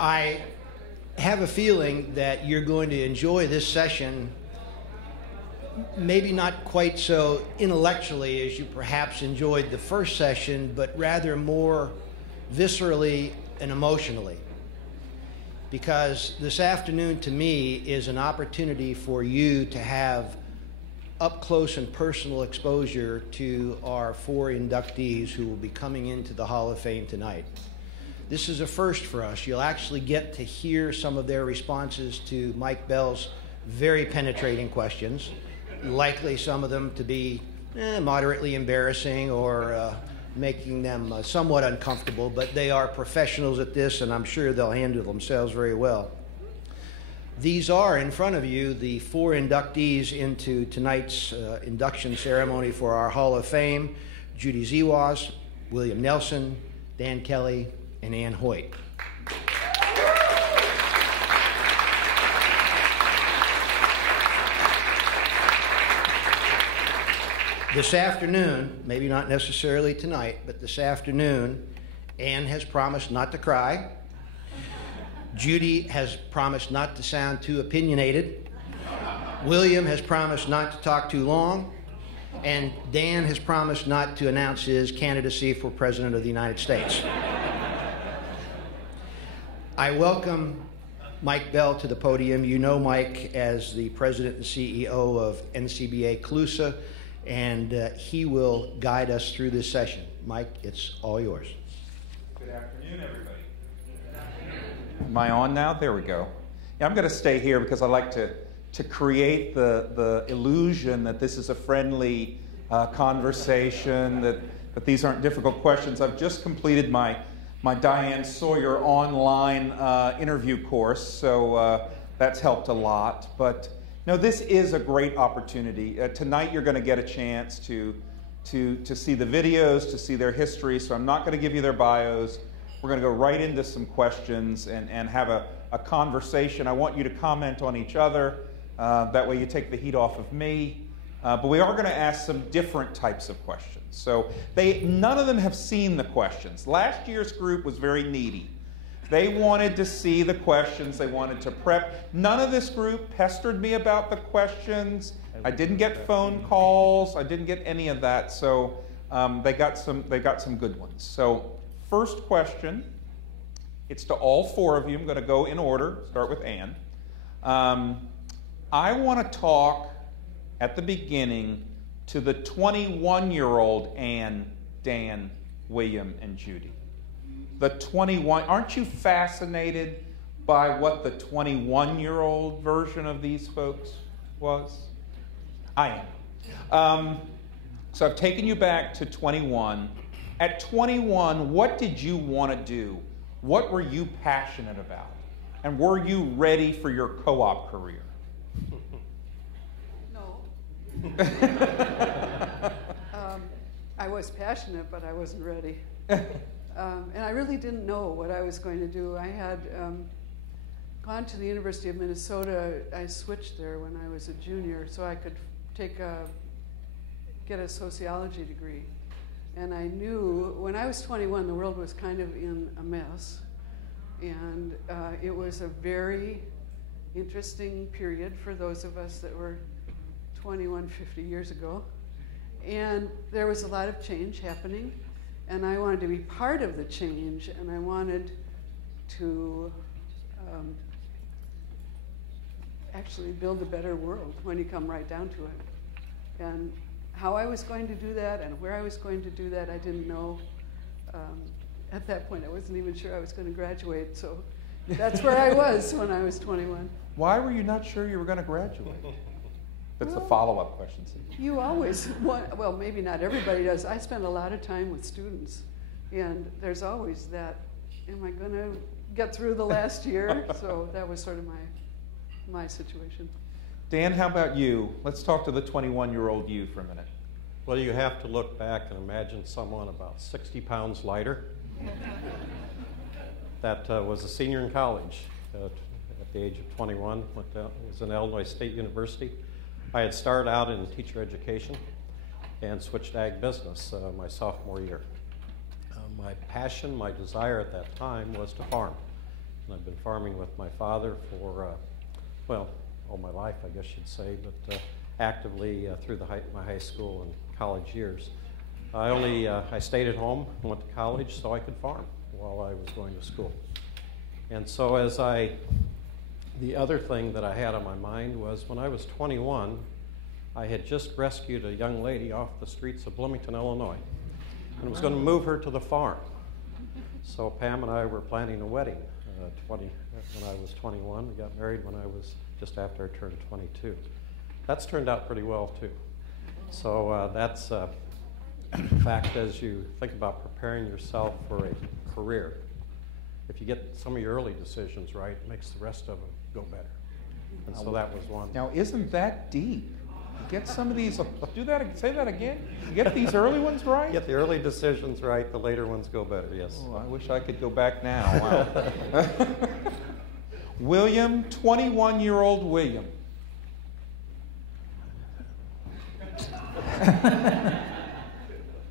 I have a feeling that you're going to enjoy this session, maybe not quite so intellectually as you perhaps enjoyed the first session, but rather more viscerally and emotionally. Because this afternoon, to me, is an opportunity for you to have up close and personal exposure to our 4 inductees who will be coming into the Hall of Fame tonight. This is a first for us. You'll actually get to hear some of their responses to Mike Bell's very penetrating questions, likely some of them to be moderately embarrassing or making them somewhat uncomfortable, but they are professionals at this, and I'm sure they'll handle themselves very well. These are, in front of you, the 4 inductees into tonight's induction ceremony for our Hall of Fame: Judy Ziwas, William Nelson, Dan Kelly, and Ann Hoyt. This afternoon, maybe not necessarily tonight, but this afternoon, Ann has promised not to cry. Judy has promised not to sound too opinionated. William has promised not to talk too long. And Dan has promised not to announce his candidacy for President of the United States. I welcome Mike Bell to the podium. You know Mike as the President and CEO of NCBA CLUSA, and he will guide us through this session. Mike, it's all yours. Good afternoon, everybody. Am I on now? There we go. Yeah, I'm going to stay here because I like to create the illusion that this is a friendly conversation, that these aren't difficult questions. I've just completed my Diane Sawyer online interview course, so that's helped a lot. But no, this is a great opportunity. Tonight you're going to get a chance to see the videos, to see their history, so I'm not going to give you their bios. We're going to go right into some questions and have a conversation. I want you to comment on each other. That way you take the heat off of me. But we are going to ask some different types of questions. So none of them have seen the questions. Last year's group was very needy. They wanted to see the questions. They wanted to prep. None of this group pestered me about the questions. I didn't get phone calls. I didn't get any of that. So they got some good ones. So first question, it's to all 4 of you. I'm going to go in order. Start with Ann. I want to talk at the beginning to the 21-year-old Ann, Dan, William, and Judy. The 21, aren't you fascinated by what the 21-year-old version of these folks was? I am. So I've taken you back to 21. At 21, what did you want to do? What were you passionate about? And were you ready for your co-op career? No. I was passionate, but I wasn't ready. And I really didn't know what I was going to do. I had gone to the University of Minnesota. I switched there when I was a junior so I could get a sociology degree. And I knew when I was 21, the world was kind of in a mess. And it was a very interesting period for those of us that were 21, 50 years ago. And there was a lot of change happening. And I wanted to be part of the change, and I wanted to actually build a better world when you come right down to it. And how I was going to do that and where I was going to do that, I didn't know. At that point, I wasn't even sure I was going to graduate, so that's where I was when I was 21. Why were you not sure you were going to graduate? That's the follow-up question. You always want, well, maybe not everybody does. I spend a lot of time with students, and there's always that, am I going to get through the last year? So that was sort of my situation. Dan, how about you? Let's talk to the 21-year-old you for a minute. Well, you have to look back and imagine someone about 60 pounds lighter that was a senior in college at the age of 21, was in Illinois State University. I had started out in teacher education and switched to ag business my sophomore year. My passion, my desire at that time was to farm. and I've been farming with my father for, well, all my life, I guess you'd say, but actively through my high school and college years. I stayed at home and went to college so I could farm while I was going to school. And so the other thing that I had on my mind was when I was 21, I had just rescued a young lady off the streets of Bloomington, Illinois, and was going to move her to the farm. So Pam and I were planning a wedding when I was 21. We got married when I was just after I turned 22. That's turned out pretty well too. So that's in fact, as you think about preparing yourself for a career, if you get some of your early decisions right, it makes the rest of them go better. And so that was one. Now, isn't that deep? Get some of these, say that again. Get these early ones right? Get the early decisions right, the later ones go better, yes. Oh, I wish I could go back now. Wow. William, 21-year-old William.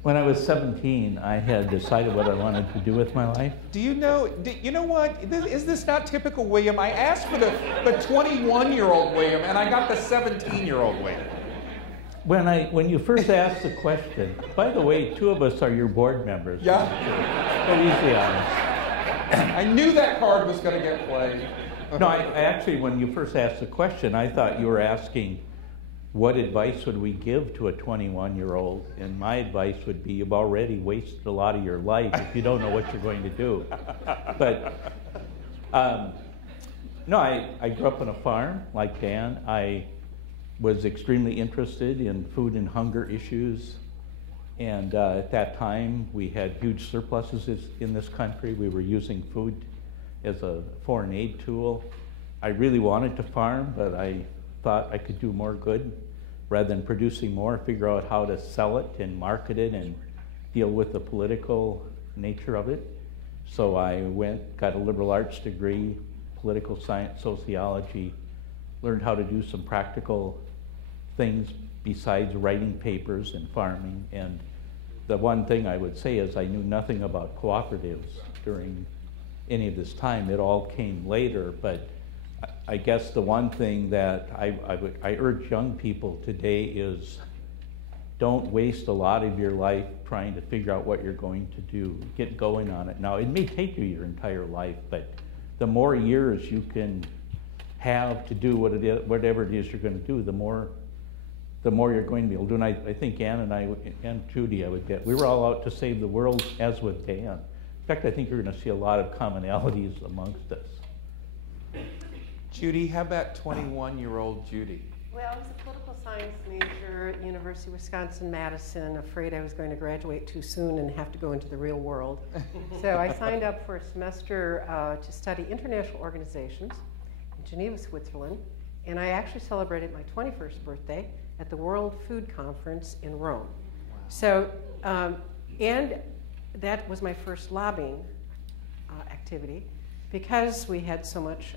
When I was 17, I had decided what I wanted to do with my life. You know what? Is this not typical William? I asked for the 21-year-old William, and I got the 17-year-old William. When you first asked the question, by the way, 2 of us are your board members. Yeah. So easy on us. I knew that card was going to get played. No, I actually, when you first asked the question, I thought you were asking what advice would we give to a 21-year-old? And my advice would be you've already wasted a lot of your life if you don't know what you're going to do. But no, I grew up on a farm like Dan. I was extremely interested in food and hunger issues. And at that time, we had huge surpluses in this country. We were using food as a foreign aid tool. I really wanted to farm, but I thought I could do more good rather than producing more, figure out how to sell it and market it and deal with the political nature of it. So I got a liberal arts degree, political science, sociology, learned how to do some practical things besides writing papers and farming. And the one thing I would say is I knew nothing about cooperatives during any of this time. It all came later, but I guess the one thing that I urge young people today is don't waste a lot of your life trying to figure out what you're going to do. Get going on it. Now, it may take you your entire life, but the more years you can have to do whatever it is you're going to do, the more you're going to be able to do. And I think Ann and I, and Judy, I would bet, we were all out to save the world, as with Dan. In fact, I think you're going to see a lot of commonalities amongst us. Judy, how about 21-year-old Judy? Well, I was a political science major at University of Wisconsin-Madison, afraid I was going to graduate too soon and have to go into the real world. So I signed up for a semester to study international organizations in Geneva, Switzerland, and I actually celebrated my 21st birthday at the World Food Conference in Rome. Wow. So, and that was my first lobbying activity. Because we had so much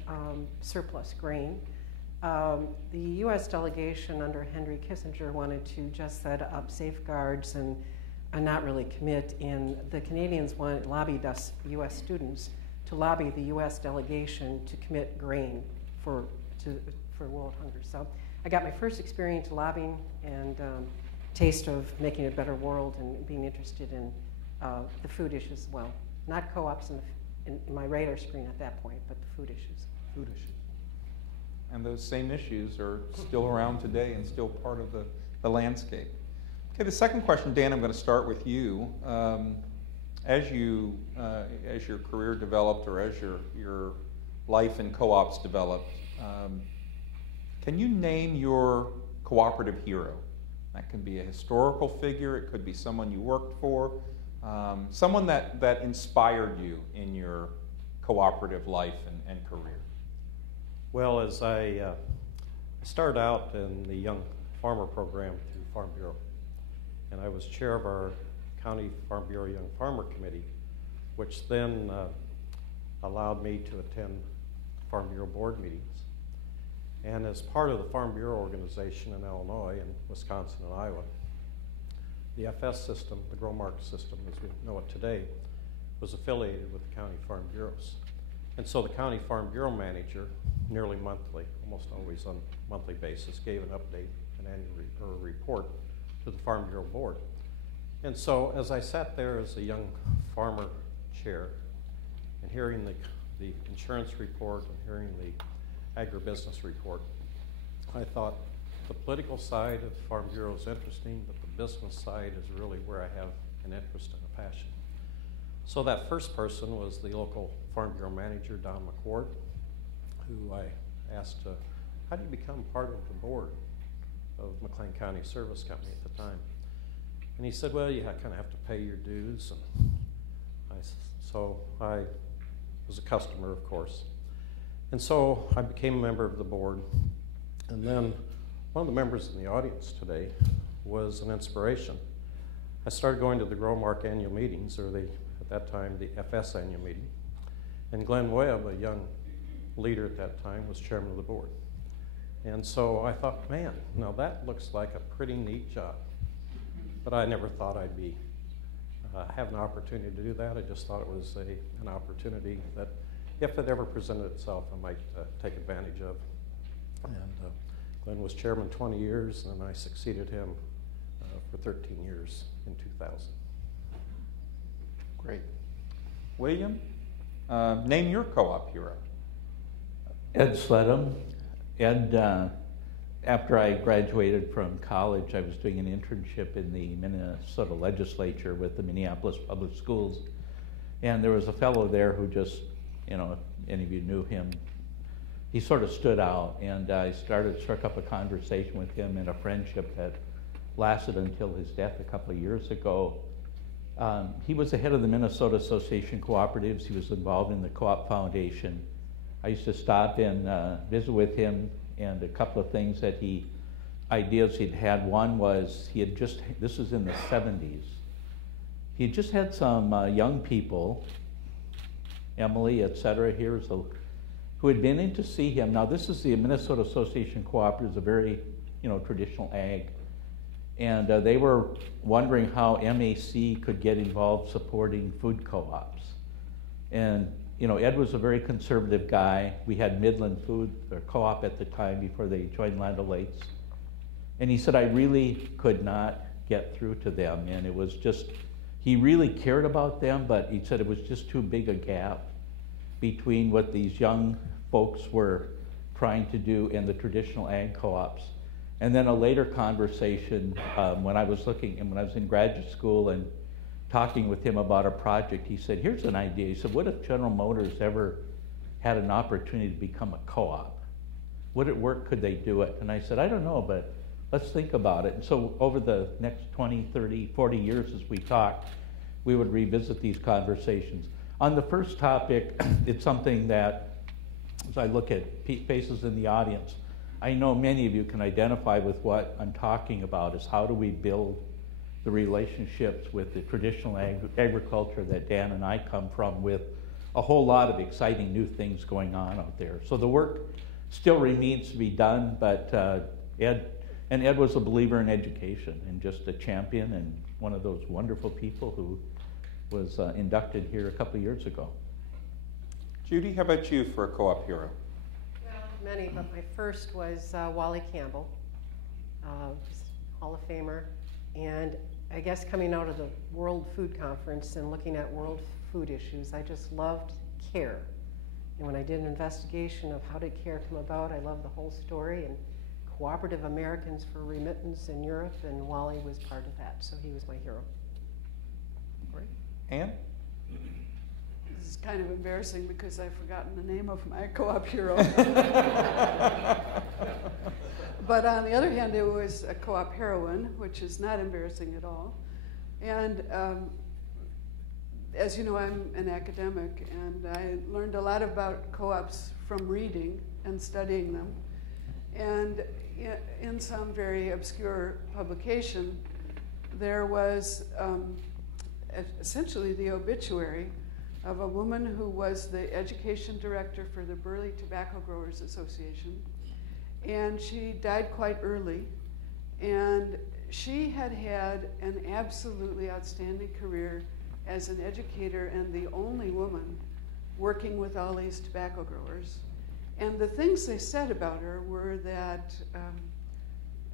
surplus grain, the U.S. delegation under Henry Kissinger wanted to just set up safeguards and not really commit. And the Canadians lobbied us, U.S. students, to lobby the U.S. delegation to commit grain for world hunger. So I got my first experience lobbying and taste of making a better world and being interested in the food issues as well. Not co-ops in my radar screen at that point, but the food issues. Food issues. And those same issues are still around today and still part of the landscape. Okay, the second question, Dan, I'm going to start with you. As your career developed, or as your life in co-ops developed, can you name your cooperative hero? That can be a historical figure, it could be someone you worked for, someone that inspired you in your cooperative life and career. Well, as I started out in the Young Farmer Program through Farm Bureau, and I was chair of our County Farm Bureau Young Farmer Committee, which then allowed me to attend Farm Bureau board meetings. And as part of the Farm Bureau organization in Illinois and Wisconsin and Iowa, the FS system, the Grow Mark system as we know it today, was affiliated with the county farm bureaus. And so the county farm bureau manager, nearly monthly, almost always on a monthly basis, gave an update, an annual report to the farm bureau board. And so as I sat there as a young farmer chair and hearing the insurance report and hearing the agribusiness report, I thought the political side of the farm bureau is interesting, but the business side is really where I have an interest and a passion. So that first person was the local farm bureau manager, Don McWhort, who I asked, how do you become part of the board of McLean County Service Company at the time? And he said, well, you kind of have to pay your dues. And so I was a customer, of course. And so I became a member of the board. And then one of the members in the audience today was an inspiration. I started going to the Growmark annual meetings, or at that time, the FS annual meeting. And Glenn Webb, a young leader at that time, was chairman of the board. And so I thought, man, now that looks like a pretty neat job. But I never thought I'd be have an opportunity to do that. I just thought it was an opportunity that, if it ever presented itself, I might take advantage of. And Glenn was chairman 20 years, and I succeeded him for 13 years in 2000. Great. William, name your co-op hero. Ed Sledham. Ed, after I graduated from college, I was doing an internship in the Minnesota legislature with the Minneapolis Public Schools. And there was a fellow there who just, if any of you knew him, he sort of stood out. And I struck up a conversation with him, and a friendship that lasted until his death a couple of years ago. He was the head of the Minnesota Association Cooperatives. He was involved in the Co-op Foundation. I used to stop and visit with him, and a couple of things that ideas he'd had. One was this was in the 70s, he had just had some young people, Emily, et cetera, who had been in to see him. Now this is the Minnesota Association Cooperatives, a very, traditional ag. And they were wondering how MAC could get involved supporting food co-ops. And Ed was a very conservative guy. We had Midland Food Co-op at the time before they joined Land O'Lakes. And he said, I really could not get through to them. And it was just, he really cared about them, but he said it was just too big a gap between what these young folks were trying to do and the traditional ag co-ops. And then a later conversation, when I was in graduate school and talking with him about a project, he said, here's an idea. He said, what if General Motors ever had an opportunity to become a co-op? Would it work? Could they do it? And I said, I don't know, but let's think about it. And so over the next 20, 30, 40 years as we talked, we would revisit these conversations. On the first topic, it's something that, as I look at faces in the audience, I know many of you can identify with what I'm talking about, is how do we build the relationships with the traditional agriculture that Dan and I come from, with a whole lot of exciting new things going on out there. So the work still remains to be done, but Ed was a believer in education and just a champion and one of those wonderful people who was inducted here a couple of years ago. Judy, how about you for a co-op hero? Many, but my first was Wally Campbell, Hall of Famer. And I guess coming out of the World Food Conference and looking at world food issues, I just loved CARE. And when I did an investigation of how did CARE come about, I loved the whole story, and Cooperative Americans for Remittance in Europe, and Wally was part of that, so he was my hero. Great. Ann? This is kind of embarrassing because I've forgotten the name of my co-op hero. But on the other hand, it was a co-op heroine, which is not embarrassing at all. And as you know, I'm an academic, and I learned a lot about co-ops from reading and studying them. And in some very obscure publication, there was essentially the obituary of a woman who was the education director for the Burley Tobacco Growers Association. And she died quite early. And she had had an absolutely outstanding career as an educator and the only woman working with all these tobacco growers. And the things they said about her were that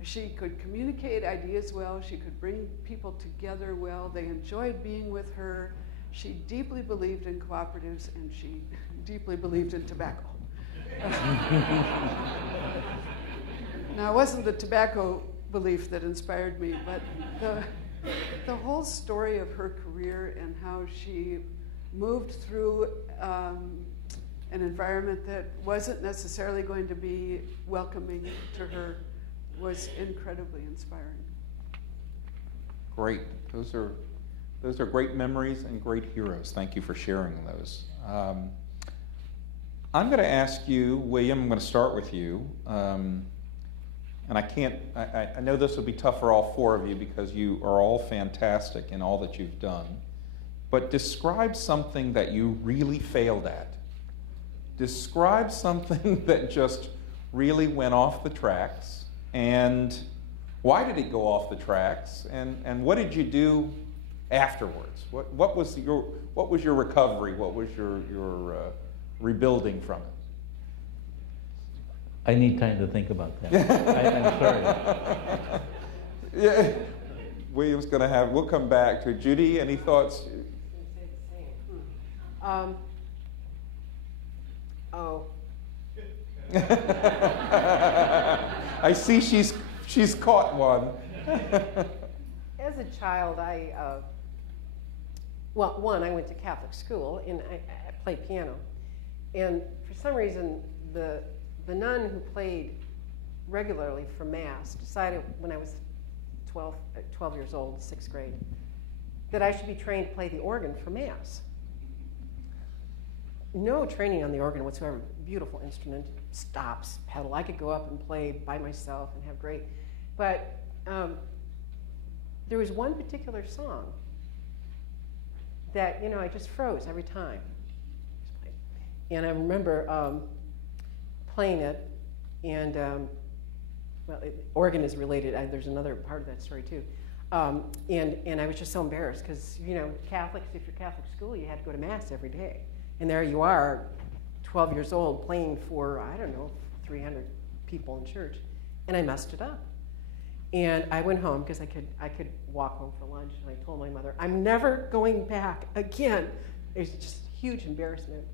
she could communicate ideas well, she could bring people together well, they enjoyed being with her, she deeply believed in cooperatives, and she deeply believed in tobacco. Now, it wasn't the tobacco belief that inspired me, but the whole story of her career and how she moved through an environment that wasn't necessarily going to be welcoming to her was incredibly inspiring. Great. Those are great memories and great heroes. Thank you for sharing those. I'm going to ask you, William, I'm going to start with you. And I know this will be tough for all four of you because you are all fantastic in all that you've done. But describe something that you really failed at. Describe something that just really went off the tracks. And why did it go off the tracks? And what did you do afterwards? What was your recovery? What was your rebuilding from it? I need time to think about that. I'm sorry. Yeah, William's going to have, we'll come back to it. Judy, any thoughts? I see she's caught one. As a child, I went to Catholic school and I played piano. And for some reason, the nun who played regularly for Mass decided when I was 12 years old, 6th grade, that I should be trained to play the organ for Mass. No training on the organ whatsoever. Beautiful instrument, stops, pedal. I could go up and play by myself and have great. But there was one particular song that, I just froze every time. And I remember playing it, and organ is related. There's another part of that story too. And I was just so embarrassed because, Catholics, if you're Catholic school, you had to go to Mass every day. And there you are, 12 years old, playing for, 300 people in church. And I messed it up. And I went home because I could walk home for lunch, and I told my mother, I'm never going back again. It was just huge embarrassment.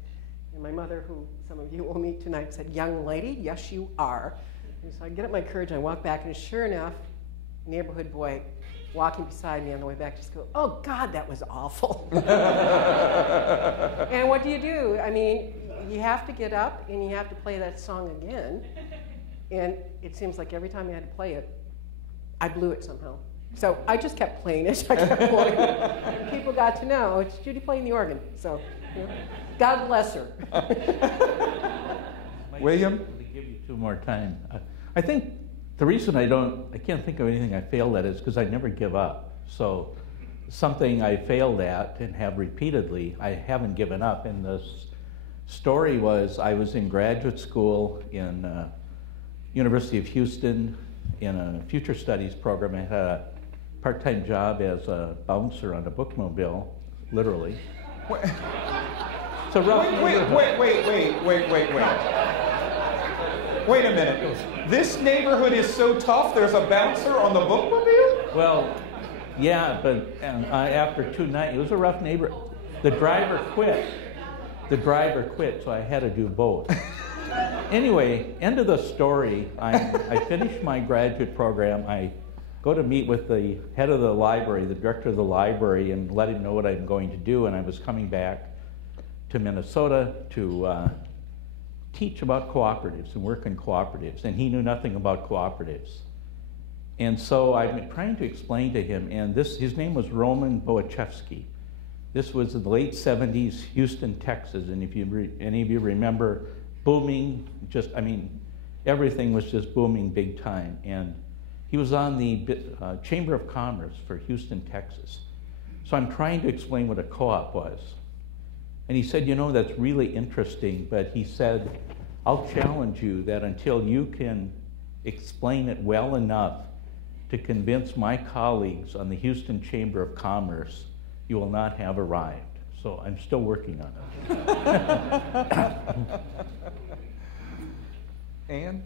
And my mother, who some of you will meet tonight, said, young lady, yes you are. And so I get up my courage and I walk back, and sure enough, neighborhood boy walking beside me on the way back to school, oh God, that was awful. And what do? You have to get up and you have to play that song again. And it seems like every time I had to play it, I blew it somehow. So I just kept playing it. I kept playing it. And people got to know, it's Judy playing the organ. So, God bless her. William? To give you two more time. I think the reason I can't think of anything I failed at is because I never give up. So something I failed at and have repeatedly, I haven't given up. And the story was I was in graduate school in University of Houston in a future studies program. I had a part-time job as a bouncer on a bookmobile, literally. So Wait a minute. This neighborhood is so tough, there's a bouncer on the bookmobile? Well, yeah, but after 2 nights, it was a rough neighborhood. The driver quit, so I had to do both. Anyway, end of the story. I finished my graduate program. I go to meet with the head of the library, the director of the library, and let him know what I'm going to do. And I was coming back to Minnesota to teach about cooperatives and work in cooperatives. And he knew nothing about cooperatives. And so I've been trying to explain to him, and his name was Roman Boachevsky. This was in the late 70s, Houston, Texas. And if any of you remember, booming, everything was just booming big time. And he was on the Chamber of Commerce for Houston, Texas. So I'm trying to explain what a co-op was. And he said, that's really interesting, but he said, I'll challenge you that until you can explain it well enough to convince my colleagues on the Houston Chamber of Commerce, you will not have arrived. So I'm still working on it. Anne?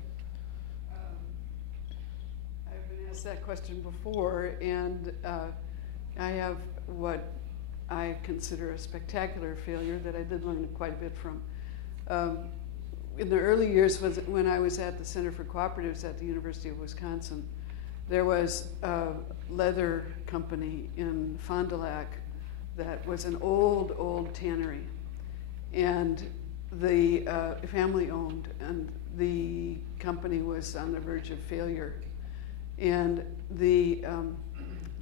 I've been asked that question before, and I have what I consider a spectacular failure that I did learn quite a bit from. In the early years, when I was at the Center for Cooperatives at the University of Wisconsin, there was a leather company in Fond du Lac that was an old tannery, and the family owned, and the company was on the verge of failure. And the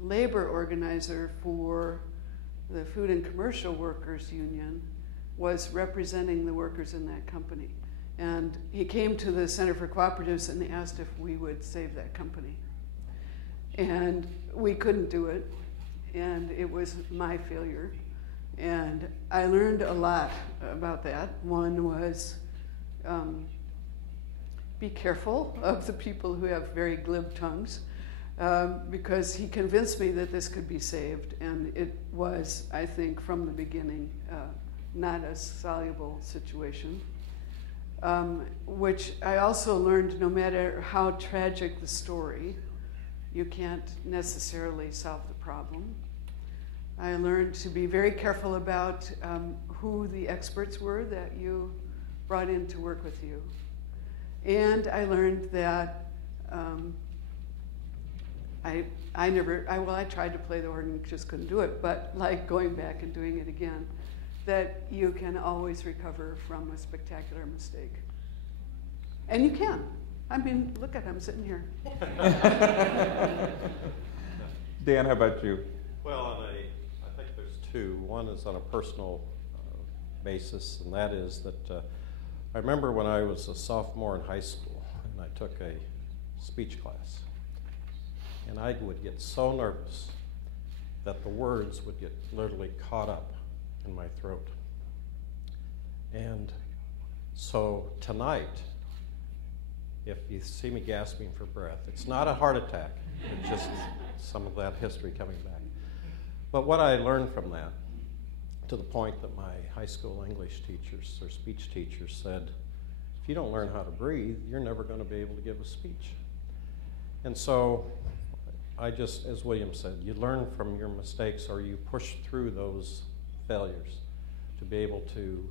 labor organizer for the Food and Commercial Workers Union was representing the workers in that company. And he came to the Center for Cooperatives and asked if we would save that company. And we couldn't do it, and it was my failure. And I learned a lot about that. One was be careful of the people who have very glib tongues, because he convinced me that this could be saved, and it was, I think, from the beginning, not a soluble situation. Which I also learned, no matter how tragic the story, you can't necessarily solve the problem. I learned to be very careful about who the experts were that you brought in to work with you. And I learned that I tried to play the organ and just couldn't do it, but like going back and doing it again, that you can always recover from a spectacular mistake. And you can. I mean, look at him sitting here. Dan, how about you? Well, I think there's two. One is on a personal basis, and that is that I remember when I was a sophomore in high school, and I took a speech class, and I would get so nervous that the words would get literally caught up in my throat. And so tonight, if you see me gasping for breath, it's not a heart attack, it's just some of that history coming back. But what I learned from that, to the point that my high school English teachers or speech teachers said, if you don't learn how to breathe, you're never going to be able to give a speech. And so I just, as William said, you learn from your mistakes, or you push through those failures to be able to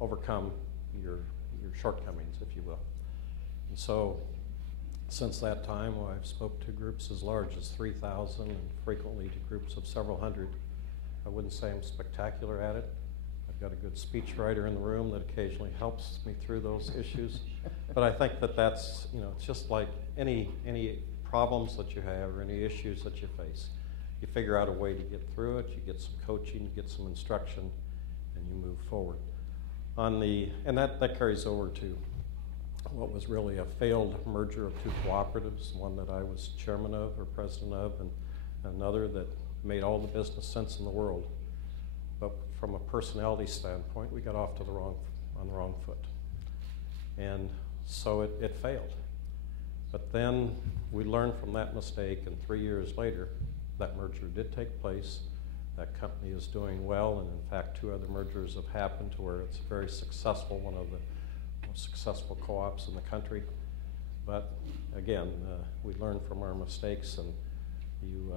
overcome your shortcomings, if you will. And so since that time, I've spoke to groups as large as 3,000 and frequently to groups of several hundred. I wouldn't say I'm spectacular at it. I've got a good speechwriter in the room that occasionally helps me through those issues. But I think that that's, it's just like any problems that you have or any issues that you face. You figure out a way to get through it, you get some coaching, you get some instruction, and you move forward. And that carries over to what was really a failed merger of two cooperatives, one that I was chairman of or president of, and another that made all the business sense in the world. But from a personality standpoint, we got off to on the wrong foot. And so it failed. But then we learned from that mistake, and 3 years later, that merger did take place. That company is doing well, and in fact, 2 other mergers have happened to where it's very successful, one of the most successful co-ops in the country. But again, we learn from our mistakes, and you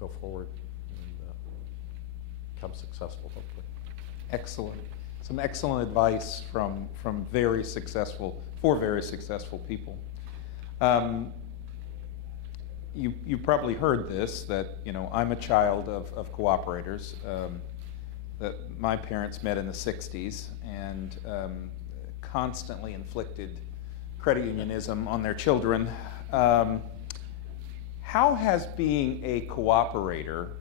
go forward and become successful, hopefully. Excellent. Some excellent advice from very successful people. You probably heard this, that I'm a child of cooperators, that my parents met in the 60s and constantly inflicted credit unionism on their children. How has being a cooperator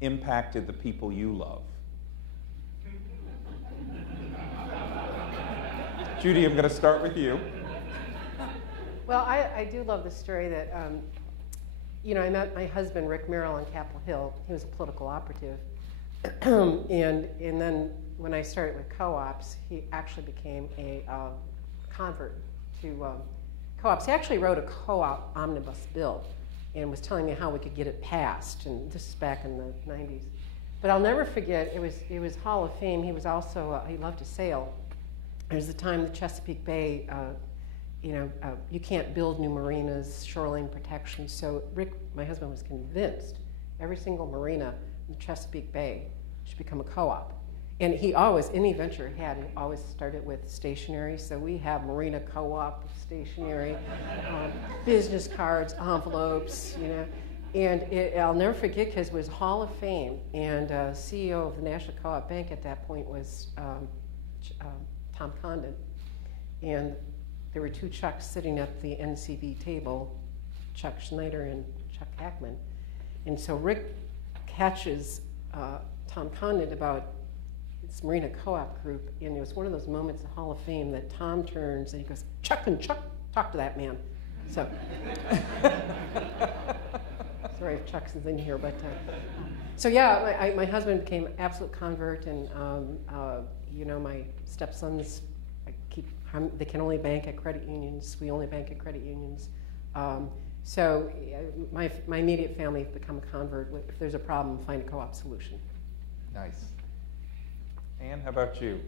impacted the people you love? Judy, I'm going to start with you. Well, I do love the story that, I met my husband, Rick Merrill, on Capitol Hill. He was a political operative. and then when I started with co-ops, he actually became a convert to co-ops. He actually wrote a co-op omnibus bill and was telling me how we could get it passed. And this is back in the 90s. But I'll never forget, it was Hall of Fame. He was also, he loved to sail. There's the time the Chesapeake Bay, you can't build new marinas, shoreline protection. So Rick, my husband, was convinced every single marina in the Chesapeake Bay should become a co-op. And he always, any venture he had, always started with stationery. So we have marina co-op stationery, business cards, envelopes, And I'll never forget, because it was Hall of Fame, and CEO of the National Co-op Bank at that point was Tom Condon. And there were two Chucks sitting at the NCB table, Chuck Schneider and Chuck Hackman. And so Rick catches Tom Condon about this Marina Co-op group, and it was one of those moments in Hall of Fame that Tom turns and he goes, Chuck, talk to that man. So, sorry if Chuck's in here, but so yeah, my husband became an absolute convert, and my stepsons, they can only bank at credit unions. We only bank at credit unions. So my immediate family have become a convert. If there's a problem, find a co-op solution. Nice. Ann, how about you?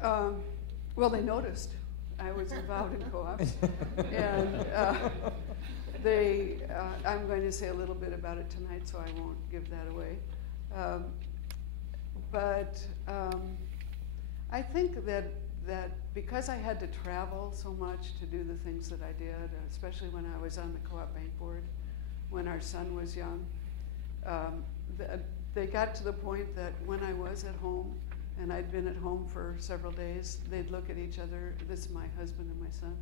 Well, they noticed I was involved in co-ops, and I'm going to say a little bit about it tonight, so I won't give that away. But I think that because I had to travel so much to do the things that I did, especially when I was on the co-op bank board, when our son was young, they got to the point that when I was at home, and I'd been at home for several days, they'd look at each other, this is my husband and my son,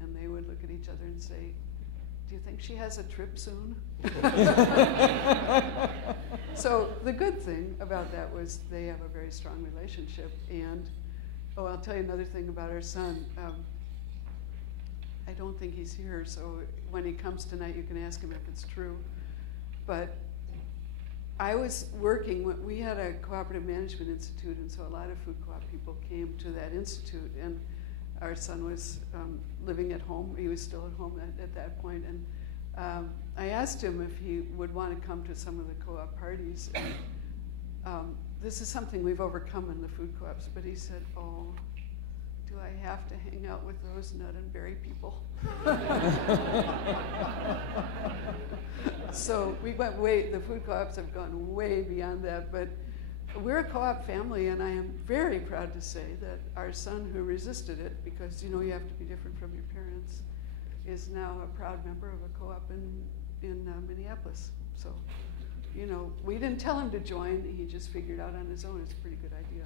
and they would look at each other and say, do you think she has a trip soon? So the good thing about that was they have a very strong relationship. And, I'll tell you another thing about our son. I don't think he's here, so when he comes tonight, you can ask him if it's true. But I was working, we had a cooperative management institute, and so a lot of food co-op people came to that institute, and our son was living at home. He was still at home at that point, and I asked him if he would want to come to some of the co-op parties. And, this is something we've overcome in the food co-ops, but he said, oh, do I have to hang out with those nut and berry people? So we went the food co-ops have gone way beyond that, but we're a co-op family, and I am very proud to say that our son, who resisted it, because you have to be different from your parents, is now a proud member of a co-op in Minneapolis. So, we didn't tell him to join, he just figured out on his own it's a pretty good idea.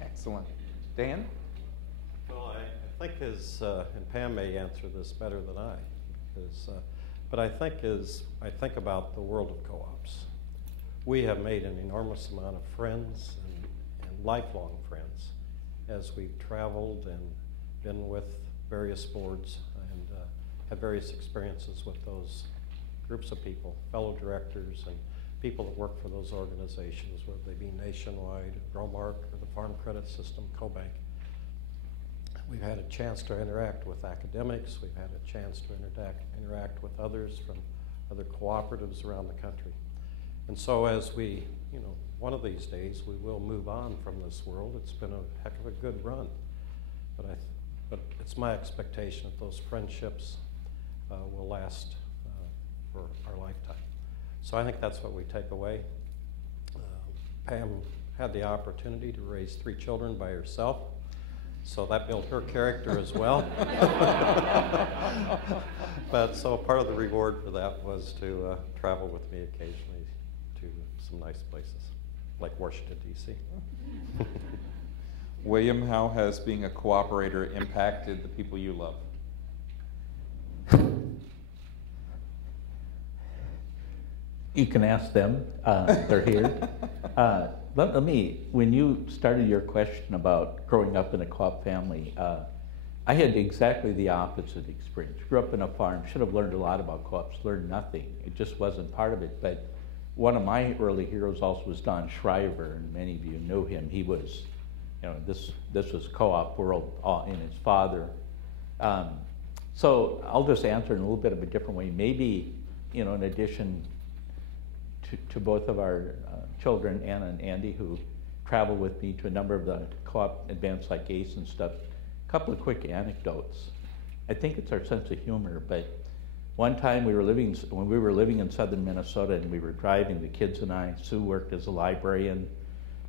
Excellent. Dan? Well, I think and Pam may answer this better than I, but I think about the world of co-ops. We have made an enormous amount of friends and lifelong friends as we've traveled and been with various boards and had various experiences with those groups of people, fellow directors and people that work for those organizations, whether they be Nationwide, Bromark, or the Farm Credit System, CoBank. We've had a chance to interact with academics. We've had a chance to interact with others from other cooperatives around the country. And so as we, one of these days we will move on from this world. It's been a heck of a good run. But it's my expectation that those friendships will last for our lifetime. So I think that's what we take away. Pam had the opportunity to raise 3 children by herself, so that built her character as well. But so part of the reward for that was to travel with me occasionally to some nice places, like Washington, D.C. William, how has being a cooperator impacted the people you love? You can ask them. They're here. Let me, when you started your question about growing up in a co-op family, I had exactly the opposite experience. Grew up in a farm, should have learned a lot about co-ops, learned nothing. It just wasn't part of it. But one of my early heroes also was Don Shriver, and many of you knew him. He was, this was co-op world in his father. So I'll just answer in a little bit of a different way. Maybe, in addition to both of our children, Anna and Andy, who travel with me to a number of the co-op events like ACE and stuff. A couple of quick anecdotes. I think it's our sense of humor, but one time when we were living in southern Minnesota and we were driving, the kids and I, Sue worked as a librarian,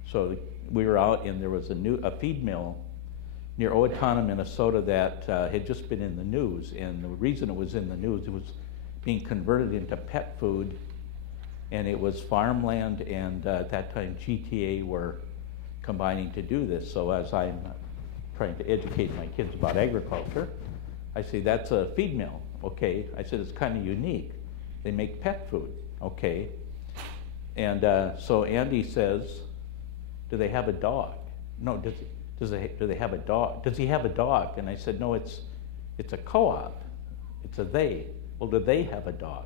so we were out and there was a feed mill near Owatonna, Minnesota that had just been in the news, and the reason it was in the news, it was being converted into pet food, and it was farmland, and at that time GTA were combining to do this. So as I'm trying to educate my kids about agriculture, I say, that's a feed mill. Okay. I said, it's kind of unique. They make pet food. Okay. And so Andy says, do they have a dog? No, do they have a dog? Does he have a dog? And I said, no, it's a co-op. It's a they. Well, do they have a dog?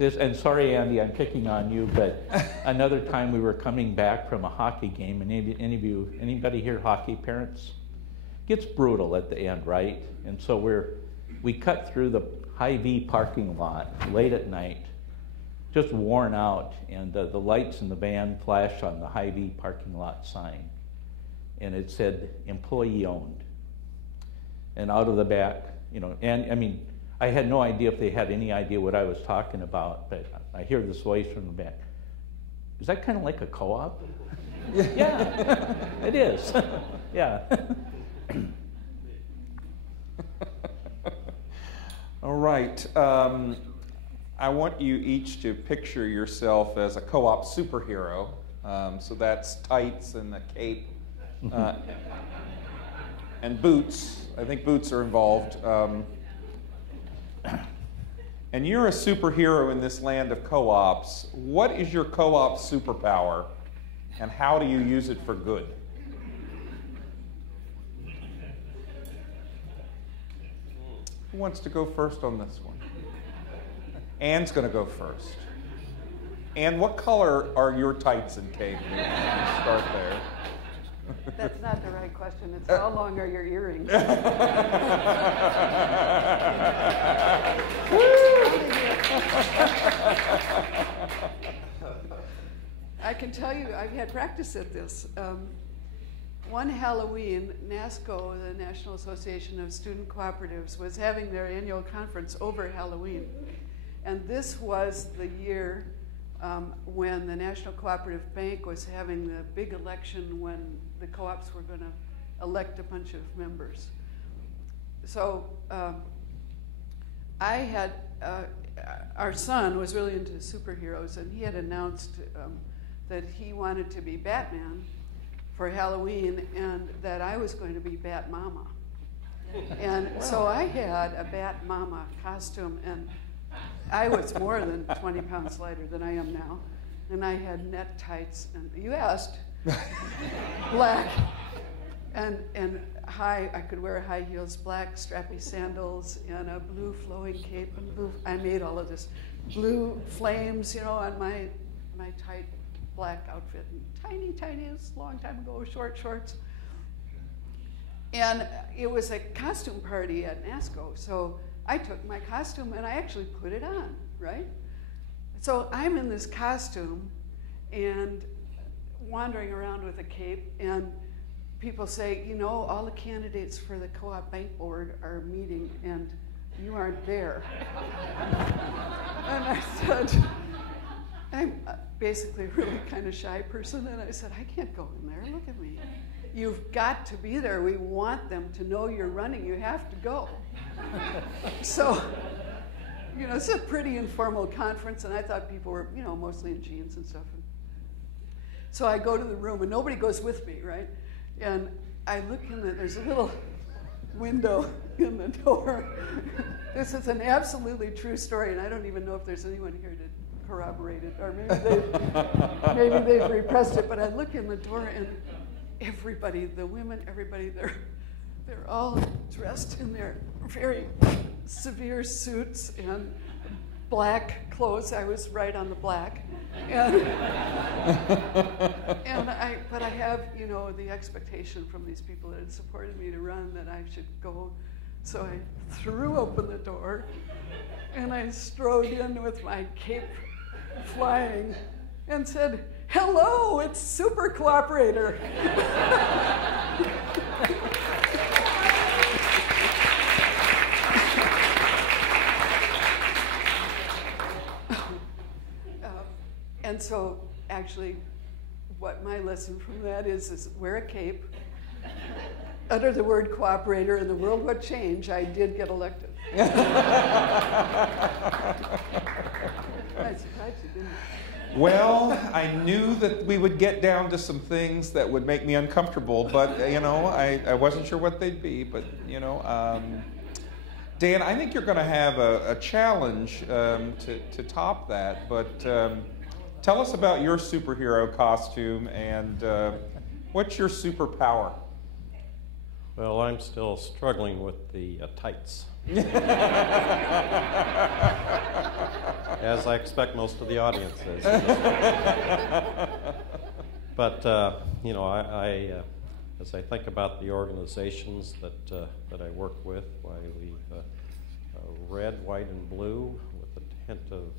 And sorry, Andy, I'm picking on you, but another time we were coming back from a hockey game, and anybody here hockey parents? Gets brutal at the end, right? And so we cut through the Hy-Vee parking lot late at night, just worn out, and the lights in the van flashed on the Hy-Vee parking lot sign, and it said employee owned. And out of the back, and I mean, I had no idea if they had any idea what I was talking about, but I hear this voice from the back. Is that kind of like a co-op? Yeah, it is. Yeah. All right. I want you each to picture yourself as a co-op superhero. So that's tights and the cape and boots. I think boots are involved. And you're a superhero in this land of co-ops. What is your co-op superpower, and how do you use it for good? Who wants to go first on this one? Anne's going to go first. Anne, what color are your tights and cape? Start there. That's not the right question. It's how long are your earrings? I can tell you, I've had practice at this. One Halloween, NASCO, the National Association of Student Cooperatives, was having their annual conference over Halloween. And this was the year when the National Cooperative Bank was having the big election when the co-ops were going to elect a bunch of members. So I had, our son was really into superheroes, and he had announced that he wanted to be Batman for Halloween, and that I was going to be Bat Mama. And so I had a Bat Mama costume, and I was more than 20 pounds lighter than I am now. And I had net tights, and you asked, black, and high, I could wear high heels, black strappy sandals, and a blue flowing cape, and blue, I made all of this. Blue flames, on my tight black outfit, and tiny, it was a long time ago, short shorts. And it was a costume party at NASCO, so I took my costume and I actually put it on, right? So I'm in this costume and wandering around with a cape, and people say, all the candidates for the co-op bank board are meeting and you aren't there. And I said, I'm basically a really kind of shy person, and I said, I can't go in there, look at me. You've got to be there. We want them to know you're running. You have to go. So, it's a pretty informal conference, and I thought people were, mostly in jeans and stuff. So I go to the room, and nobody goes with me, right? And I look in there's a little window in the door. This is an absolutely true story, and I don't even know if there's anyone here to corroborate it, or maybe they've repressed it, but I look in the door, and everybody, the women, everybody, they're all dressed in their very severe suits and black clothes. I was right on the black. But I have, the expectation from these people that had supported me to run that I should go. So I threw open the door and I strode in with my cape flying and said, "Hello, it's Super Cooperator." And so, actually, what my lesson from that is wear a cape, utter the word cooperator, and the world would change. I did get elected. I'm surprised you didn't. Well, I knew that we would get down to some things that would make me uncomfortable, but, I wasn't sure what they'd be. But, Dan, I think you're going to have a challenge to top that. But tell us about your superhero costume and what's your superpower? Well, I'm still struggling with the tights. As I expect most of the audience is. But, as I think about the organizations that I work with, why we've red, white, and blue with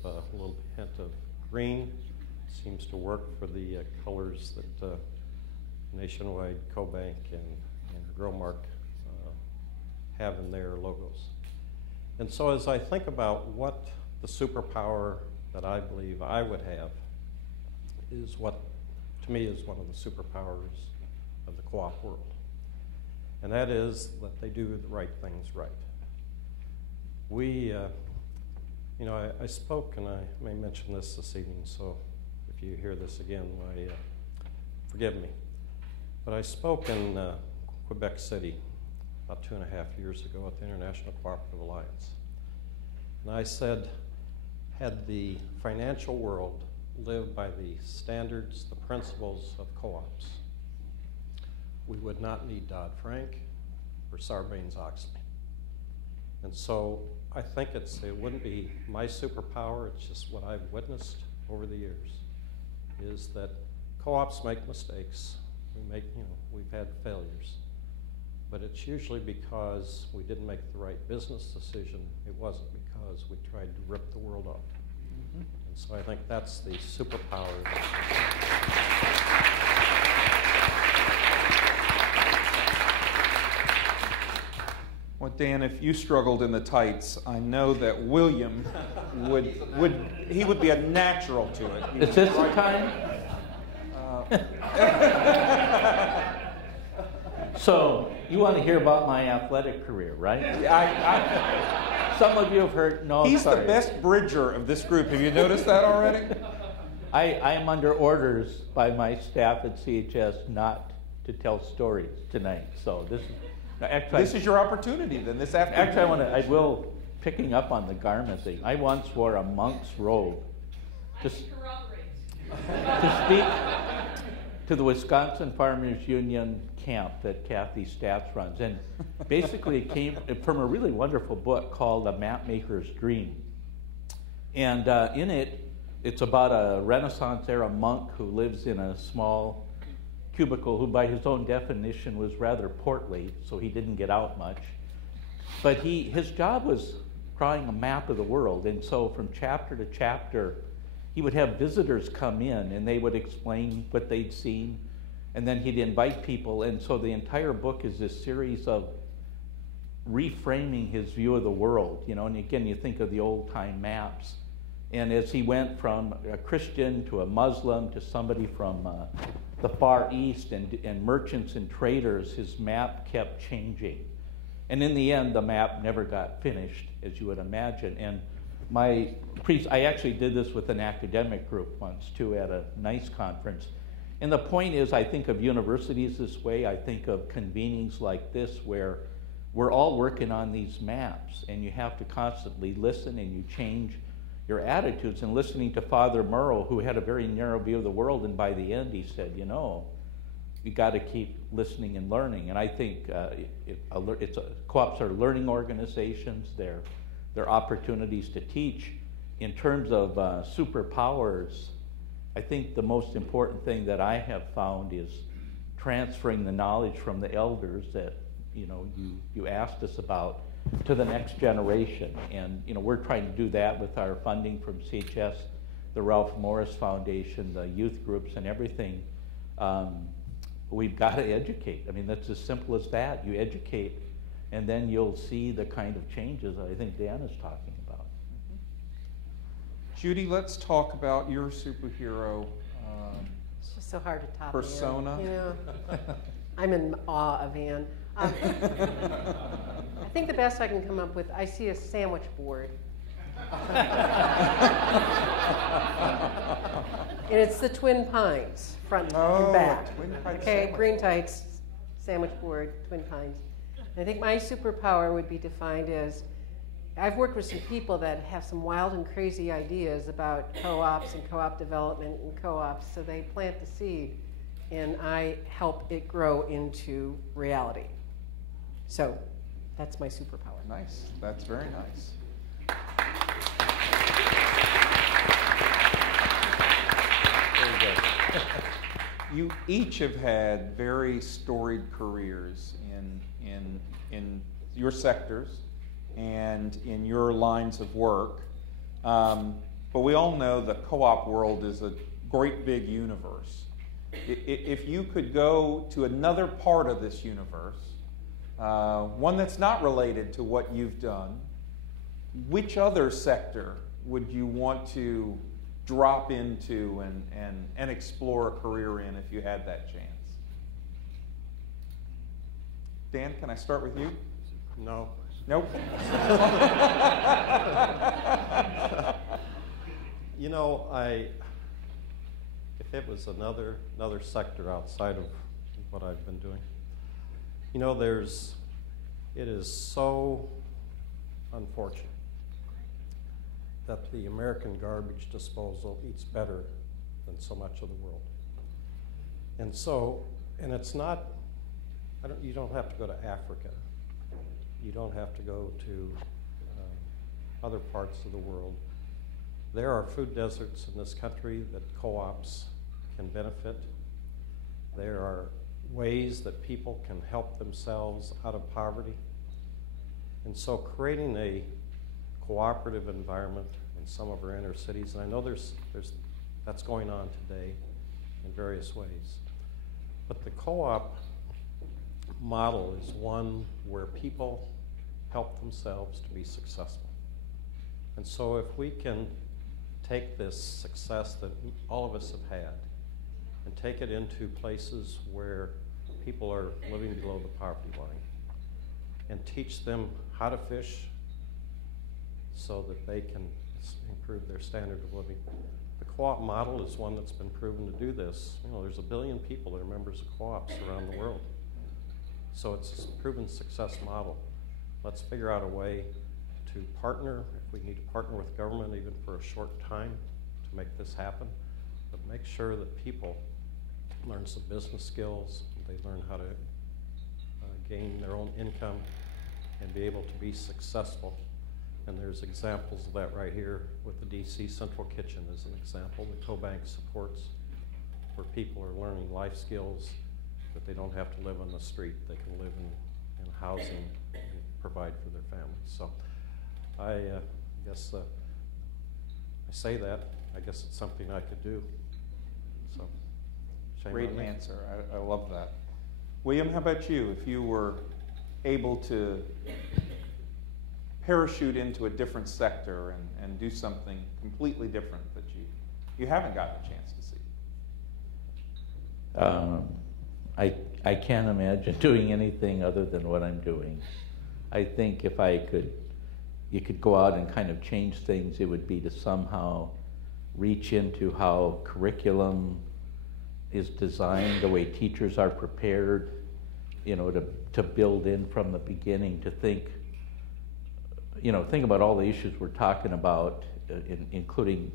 a little hint of green seems to work for the colors that Nationwide, CoBank, and Growmark have in their logos. And so as I think about what the superpower that I believe I would have is what, to me, is one of the superpowers of the co-op world. And that is that they do the right things right. We, I spoke, and I may mention this evening, so if you hear this again, forgive me. But I spoke in Quebec City about 2.5 years ago at the International Cooperative Alliance. And I said, had the financial world lived by the standards, the principles of co-ops, we would not need Dodd-Frank or Sarbanes-Oxley. And so I think it wouldn't be my superpower, it's just what I've witnessed over the years, is that co-ops make mistakes. We've had failures. But it's usually because we didn't make the right business decision. It wasn't because we tried to rip the world off. Mm-hmm. And so I think that's the superpower. Well, Dan, if you struggled in the tights, I know that William would be a natural to it. Is this the time? So, you want to hear about my athletic career, right? Some of you have heard, He's the best bridger of this group. Have you noticed that already? I am under orders by my staff at CHS not to tell stories tonight. So this is your opportunity then, this afternoon. Actually, I will, picking up on the garment thing, I once wore a monk's robe to speak to the Wisconsin Farmers Union camp that Kathy Stats runs. And basically it came from a really wonderful book called A Mapmaker's Dream. And in it, it's about a Renaissance-era monk who lives in a small cubicle, who by his own definition was rather portly, so he didn't get out much. But his job was drawing a map of the world, and so from chapter to chapter, he would have visitors come in, and they would explain what they'd seen, and then he'd invite people, and so the entire book is this series of reframing his view of the world, and again, you think of the old-time maps. And as he went from a Christian to a Muslim to somebody from the Far East and merchants and traders, his map kept changing. And in the end, the map never got finished, as you would imagine. And I actually did this with an academic group once, too, at a NICE conference. And the point is, I think of universities this way. I think of convenings like this where we're all working on these maps, and you have to constantly listen, and you change your attitudes. And listening to Father Murrow, who had a very narrow view of the world, and by the end he said, you got to keep listening and learning. And I think co-ops are learning organizations. They're opportunities to teach. In terms of superpowers, I think the most important thing that I have found is transferring the knowledge from the elders that you asked us about to the next generation. And we're trying to do that with our funding from CHS the Ralph Morris Foundation, the youth groups and everything, we've got to educate. I mean, that's as simple as that. You educate, and then you'll see the kind of changes I think Dan is talking about. Judy, let's talk about your superhero It's just so hard to top persona. Ann. You know, I'm in awe of Ann. I think the best I can come up with, I see a sandwich board. And it's the Twin Pines, front and back. Twin Pines Okay, sandwich green board. tights, sandwich board, Twin Pines. And I think my superpower would be defined as, I've worked with some people that have some wild and crazy ideas about co-ops and co-op development and co-ops, so they plant the seed, and I help it grow into reality. So that's my superpower. Nice. That's very nice. Very good. You each have had very storied careers in your sectors and in your lines of work. But we all know the co-op world is a great big universe. If you could go to another part of this universe, one that's not related to what you've done, which other sector would you want to drop into and explore a career in if you had that chance? Dan, can I start with you? No. Nope. You know, if it was another sector outside of what I've been doing, you know, it is so unfortunate that the American garbage disposal eats better than so much of the world. And it's not, you don't have to go to Africa. You don't have to go to other parts of the world. There are food deserts in this country that co-ops can benefit. There are ways that people can help themselves out of poverty. And so creating a cooperative environment in some of our inner cities, and I know that's going on today in various ways. But the co-op model is one where people help themselves to be successful. And so if we can take this success that all of us have had and take it into places where people are living below the poverty line and teach them how to fish so that they can improve their standard of living. The co-op model is one that's been proven to do this. You know, there's 1 billion people that are members of co-ops around the world. So it's a proven success model. Let's figure out a way to partner, if we need to partner with government even for a short time to make this happen, but make sure that people learn some business skills, they learn how to gain their own income and be able to be successful. And there's examples of that right here with the DC Central Kitchen as an example. The CoBank supports where people are learning life skills that they don't have to live on the street. They can live in housing and provide for their families. So I guess I say that. I guess it's something I could do. So Great answer. I love that. William, how about you? If you were able to parachute into a different sector and do something completely different that you haven't gotten a chance to see. I can't imagine doing anything other than what I'm doing. I think if you could go out and kind of change things, it would be to somehow reach into how curriculum is designed, the way teachers are prepared, you know, to build in from the beginning, to think about all the issues we're talking about, including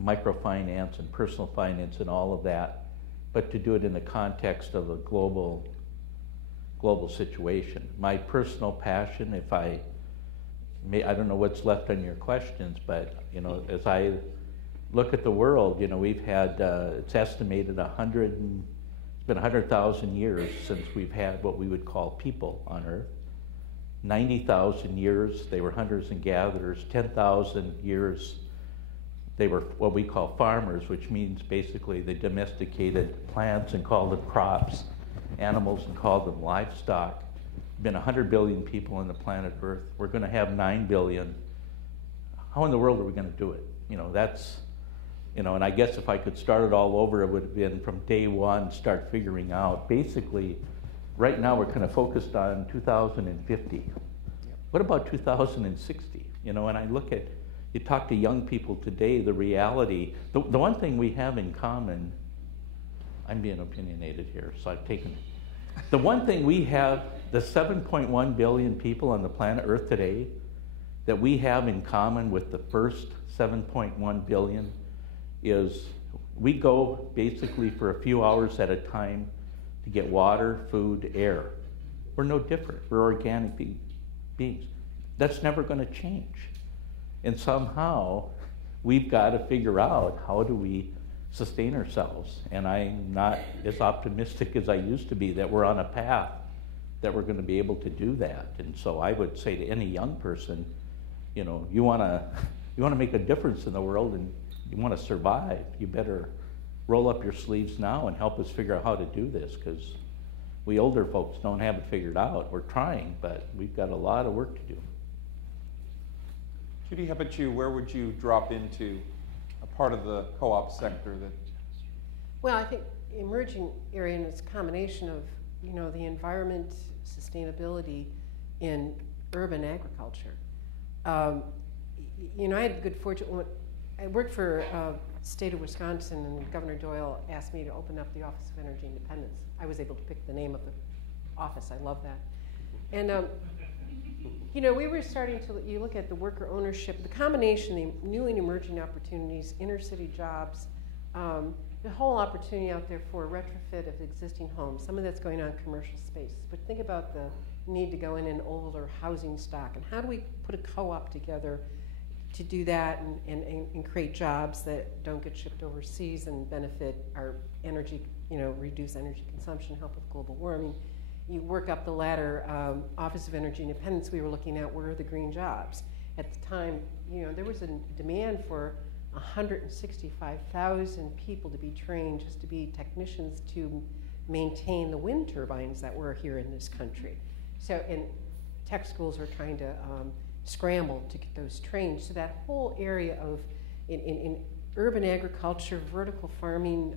microfinance and personal finance and all of that, but to do it in the context of a global situation. My personal passion, I don't know what's left on your questions, but as I look at the world, we've had, it's estimated it's been 100,000 years since we've had what we would call people on Earth. 90,000 years, they were hunters and gatherers. 10,000 years, They were what we call farmers, which means basically they domesticated plants and called them crops, animals and called them livestock. Been 100 billion people on the planet Earth. We're going to have 9 billion. How in the world are we going to do it? That's, and I guess if I could start it all over, it would have been from day one, start figuring out. Basically, right now we're kind of focused on 2050. Yep. What about 2060? And I look at, you talk to young people today, the reality, the one thing we have in common, I'm being opinionated here, so I've taken it. The one thing we have, the 7.1 billion people on the planet Earth today, that we have in common with the first 7.1 billion is we go basically for a few hours at a time to get water, food, air. We're no different. We're organic beings. That's never going to change. And somehow we've got to figure out how do we sustain ourselves. And I'm not as optimistic as I used to be that we're on a path that we're going to be able to do that. And so I would say to any young person, you want to make a difference in the world and you want to survive, you better roll up your sleeves now and help us figure out how to do this, because we older folks don't have it figured out. We're trying, but we've got a lot of work to do. Judy, how about you? Where would you drop into a part of the co-op sector that? Well, I think emerging area in its combination of, the environment, sustainability in urban agriculture. I had the good fortune, when I worked for state of Wisconsin, and Governor Doyle asked me to open up the Office of Energy Independence. I was able to pick the name of the office. I love that. And we were starting to, you look at the worker ownership, the combination, the new and emerging opportunities, inner city jobs, the whole opportunity out there for retrofit of existing homes. Some of that's going on in commercial spaces. But think about the need to go in an older housing stock, and how do we put a co-op together to do that and create jobs that don't get shipped overseas and benefit our energy, reduce energy consumption, help with global warming. You work up the ladder, Office of Energy Independence, we were looking at where are the green jobs. At the time, there was a demand for 165,000 people to be trained just to be technicians to maintain the wind turbines that were here in this country. So, and tech schools are trying to scramble to get those trained. So that whole area of, in urban agriculture, vertical farming,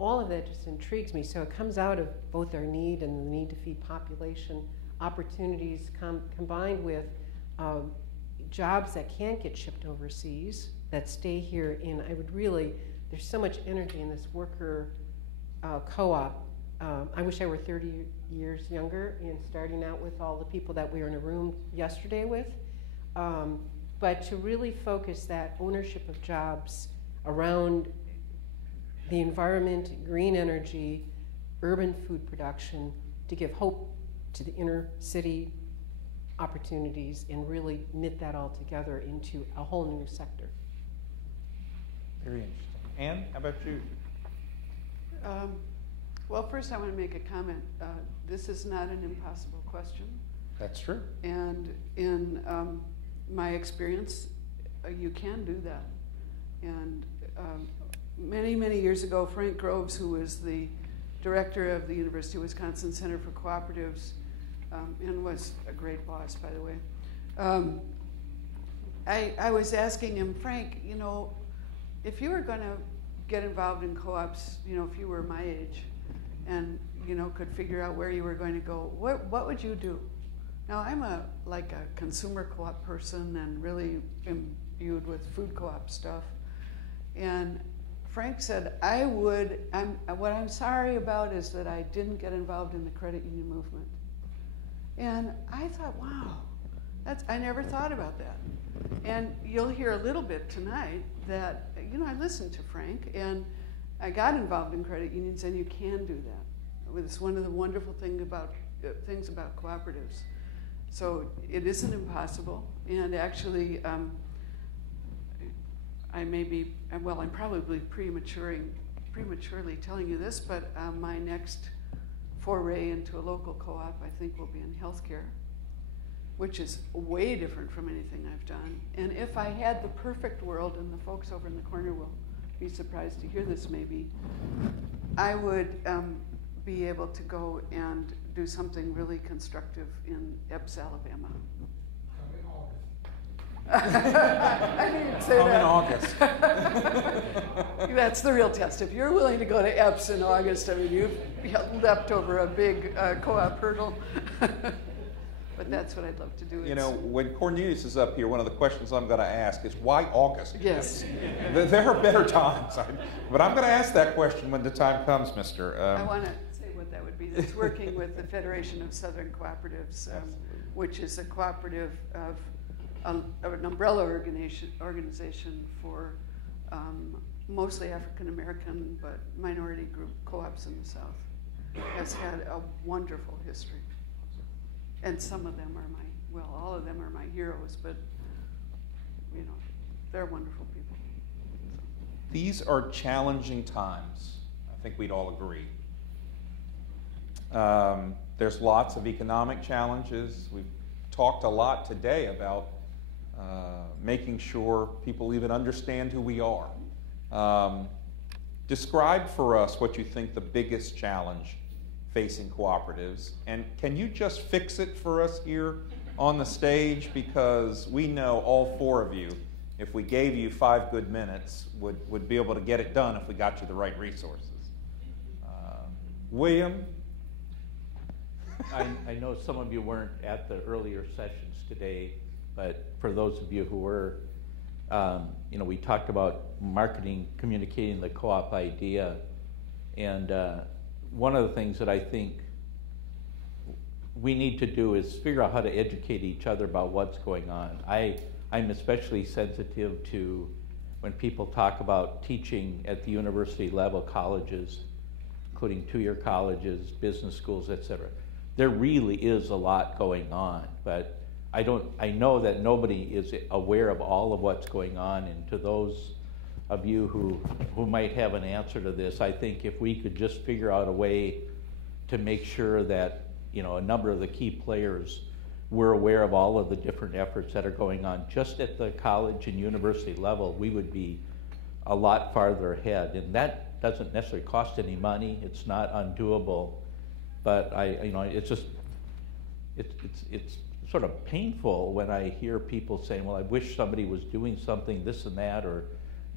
all of that just intrigues me. So it comes out of both our need and the need to feed population, opportunities combined with jobs that can't get shipped overseas, that stay here. And I would really, there's so much energy in this worker co-op. I wish I were 30 years younger and starting out with all the people that we were in a room yesterday with. But to really focus that ownership of jobs around the environment, green energy, urban food production, to give hope to the inner city opportunities and really knit that all together into a whole new sector. Very interesting. Ann, how about you? Well, first I want to make a comment. This is not an impossible question. That's true. And in my experience, you can do that. And many, many years ago, Frank Groves, who was the director of the University of Wisconsin Center for Cooperatives, and was a great boss, by the way, I was asking him, Frank, if you were going to get involved in co-ops, if you were my age, and could figure out where you were going to go, what would you do? Now I'm a consumer co-op person and really imbued with food co-op stuff. And Frank said, what I'm sorry about is that I didn't get involved in the credit union movement. And I thought, wow, I never thought about that. And you'll hear a little bit tonight that, I listened to Frank and I got involved in credit unions, and you can do that. It's one of the wonderful things about cooperatives. So it isn't impossible, and actually, I'm probably prematurely telling you this, but my next foray into a local co-op, I think, will be in healthcare. which is way different from anything I've done. And if I had the perfect world, and the folks over in the corner will be surprised to hear this maybe, I would be able to go and do something really constructive in Epps, Alabama. I didn't say Come that. in August. That's the real test. If you're willing to go to Epps in August, I mean, you've leapt over a big co-op hurdle. But that's what I'd love to do. You know, when Cornelius is up here, one of the questions I'm going to ask is, why August? Yes. There are better times. But I'm going to ask that question when the time comes, mister. I want to say what that would be. That's working with the Federation of Southern Cooperatives, which is a cooperative of an umbrella organization for mostly African American but minority group co-ops in the South. Has had a wonderful history. And some of them are all of them are my heroes, but, you know, they're wonderful people. So. These are challenging times. I think we'd all agree. There's lots of economic challenges. We've talked a lot today about making sure people even understand who we are. Describe for us what you think the biggest challenge facing cooperatives, and can you just fix it for us here on the stage, because we know all four of you, if we gave you 5 good minutes, would be able to get it done if we got you the right resources. William? I know some of you weren't at the earlier sessions today, but for those of you who were, you know, we talked about marketing, communicating the co-op idea, and one of the things that I think we need to do is figure out how to educate each other about what's going on. I'm especially sensitive to when people talk about teaching at the university level, colleges, including 2-year colleges, business schools, etc. There really is a lot going on, but I know that nobody is aware of all of what's going on, and to those of you who might have an answer to this, I think if we could just figure out a way to make sure that, you know, a number of the key players were aware of all of the different efforts that are going on just at the college and university level, we would be a lot farther ahead. And that doesn't necessarily cost any money. It's not undoable, but it's sort of painful when I hear people saying, well, I wish somebody was doing something, this and that, or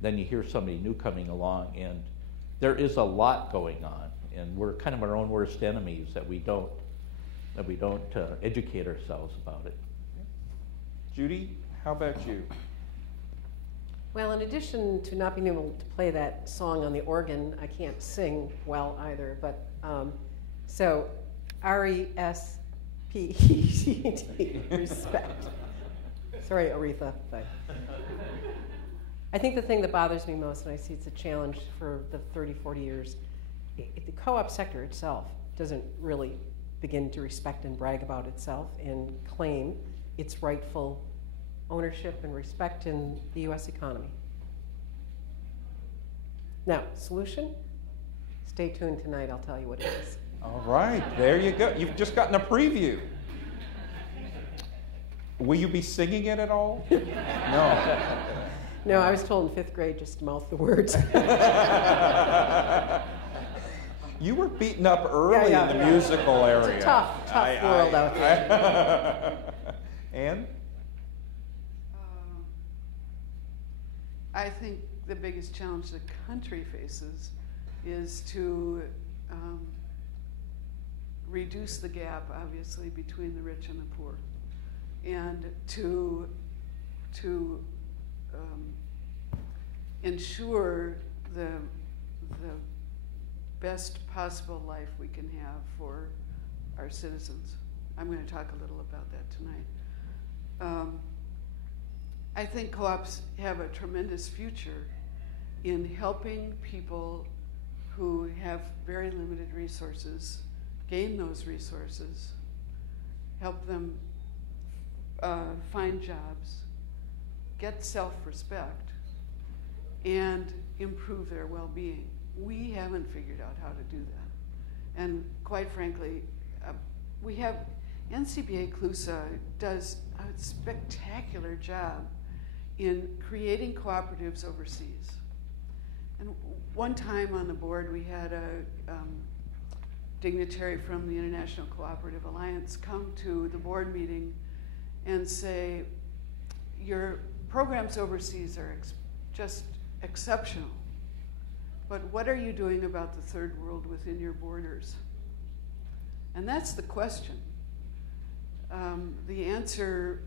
then you hear somebody new coming along, and there is a lot going on, and we're kind of our own worst enemies that we don't educate ourselves about it. Judy, how about you? Well, in addition to not being able to play that song on the organ, I can't sing well either, but so RESPECT, respect. Sorry, Aretha, but I think the thing that bothers me most, and I see it's a challenge for the 30, 40 years, the co-op sector itself doesn't really begin to respect and brag about itself and claim its rightful ownership and respect in the U.S. economy. Now, solution? Stay tuned tonight, I'll tell you what it is. All right, there you go. You've just gotten a preview. Will you be singing it at all? No. No, I was told in 5th grade just to mouth the words. You were beaten up early in the musical area. It's a tough world out there. Anne? I think the biggest challenge the country faces is to reduce the gap, obviously, between the rich and the poor, and to ensure the best possible life we can have for our citizens. I'm going to talk a little about that tonight. I think co-ops have a tremendous future in helping people who have very limited resources gain those resources, help them find jobs, get self-respect, and improve their well-being. We haven't figured out how to do that. And quite frankly, we have, NCBA CLUSA does a spectacular job in creating cooperatives overseas. And one time on the board, we had a dignitary from the International Cooperative Alliance come to the board meeting and say, your programs overseas are just exceptional, but what are you doing about the third world within your borders? And that's the question. The answer,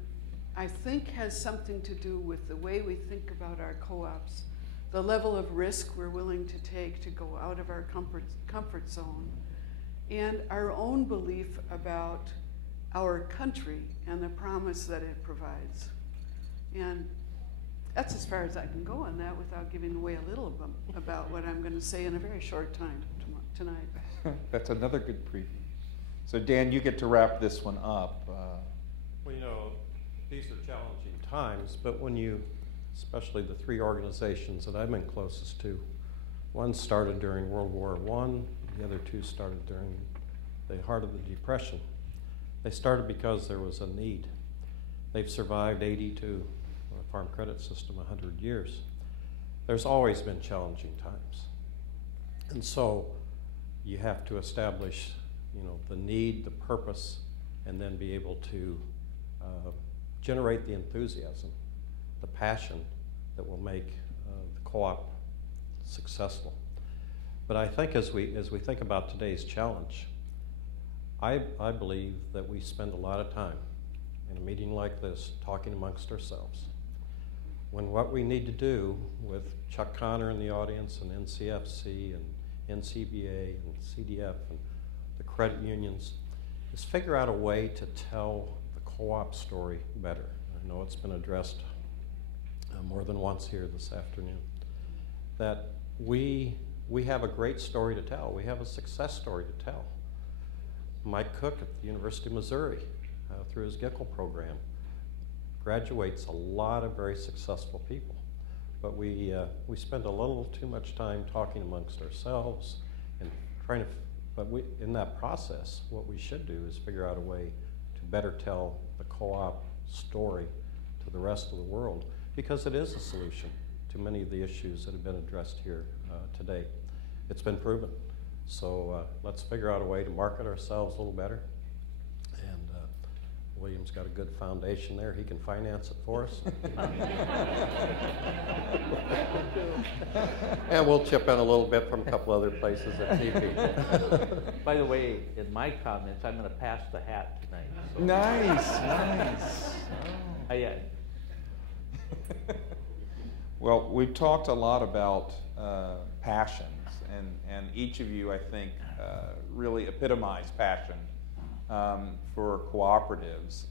I think, has something to do with the way we think about our co-ops, the level of risk we're willing to take to go out of our comfort zone, and our own belief about our country and the promise that it provides. And that's as far as I can go on that without giving away a little about what I'm going to say in a very short time tonight. That's another good preview. So Dan, you get to wrap this one up. Well, you know, these are challenging times, but when you, especially the three organizations that I've been closest to, one started during World War I, the other two started during the heart of the Depression. They started because there was a need. They've survived 82, the Farm Credit System, 100 years. There's always been challenging times. And so you have to establish, you know, the need, the purpose, and then be able to generate the enthusiasm, the passion that will make the co-op successful. But I think as we think about today's challenge, I believe that we spend a lot of time in a meeting like this talking amongst ourselves, when what we need to do with Chuck Connor in the audience and NCFC and NCBA and CDF and the credit unions is figure out a way to tell the co-op story better. I know it's been addressed more than once here this afternoon, that we have a great story to tell. We have a success story to tell. Mike Cook at the University of Missouri, through his GICL program, graduates a lot of very successful people. But we spend a little too much time talking amongst ourselves and trying to, but in that process, what we should do is figure out a way to better tell the co-op story to the rest of the world, because it is a solution to many of the issues that have been addressed here today. It's been proven. So let's figure out a way to market ourselves a little better. And William's got a good foundation there. He can finance it for us. And we'll chip in a little bit from a couple other places at TP. By the way, in my comments, I'm going to pass the hat tonight. So. Nice. Yeah. Well, we've talked a lot about passions, and each of you, I think, really epitomize passion for cooperatives.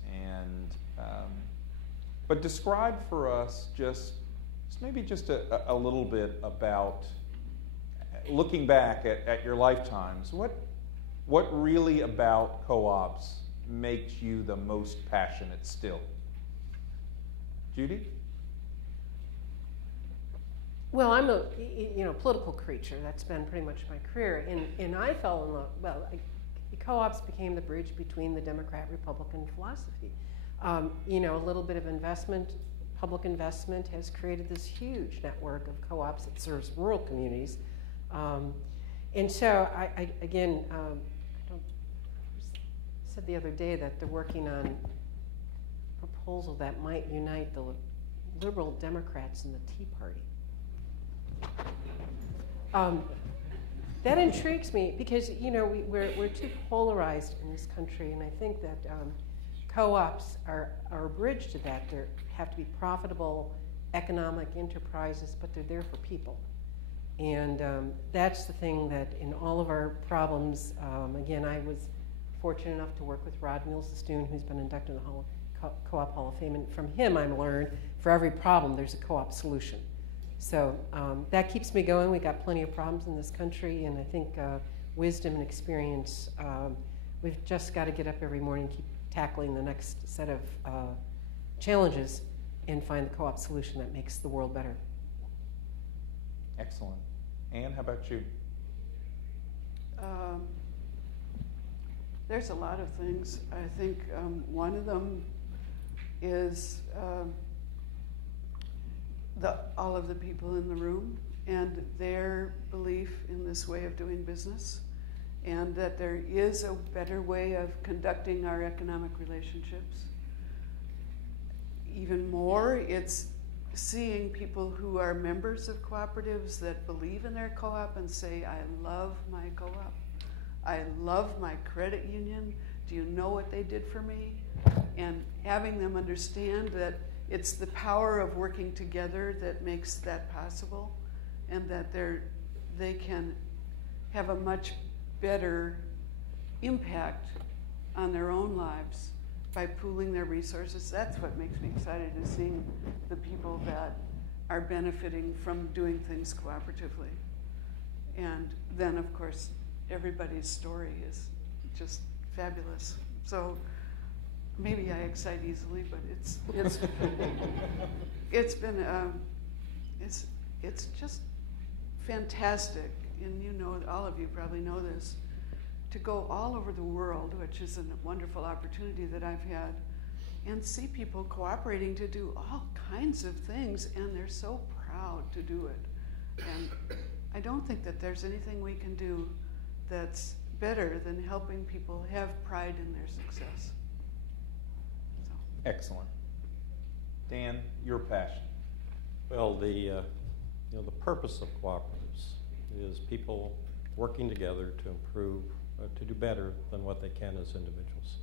But describe for us just maybe just a little bit about, looking back at your lifetimes, what really about co-ops makes you the most passionate still? Judy? Well, I'm a political creature. That's been pretty much my career, and I fell in love. Well, co-ops became the bridge between the Democrat-Republican philosophy. A little bit of investment, public investment, has created this huge network of co-ops that serves rural communities, and so I said the other day that they're working on a proposal that might unite the liberal Democrats and the Tea Party. That intrigues me because we're too polarized in this country, and I think that co-ops are a bridge to that. They have to be profitable economic enterprises, but they're there for people, and that's the thing that in all of our problems. Again, I was fortunate enough to work with Rod Mills-Stoon, who's been inducted in the Co-op Hall of Fame, and from him I've learned for every problem there's a co-op solution. So that keeps me going. We've got plenty of problems in this country, and I think wisdom and experience, we've just got to get up every morning and keep tackling the next set of challenges and find the co-op solution that makes the world better. Excellent. Anne, how about you? There's a lot of things. I think one of them is all of the people in the room and their belief in this way of doing business, and that there is a better way of conducting our economic relationships. Even more, it's seeing people who are members of cooperatives that believe in their co-op and say, I love my co-op. I love my credit union. Do you know what they did for me? And having them understand that it's the power of working together that makes that possible, and that they can have a much better impact on their own lives by pooling their resources. That's what makes me excited, is seeing the people that are benefiting from doing things cooperatively. And then, of course, everybody's story is just fabulous. So maybe I excite easily, but it's been it's just fantastic. And you know, all of you probably know this, to go all over the world, which is a wonderful opportunity that I've had, and see people cooperating to do all kinds of things, and they're so proud to do it. And I don't think that there's anything we can do that's better than helping people have pride in their success. So. Excellent. Dan, your passion. Well, the purpose of cooperatives is people working together to improve, to do better than what they can as individuals.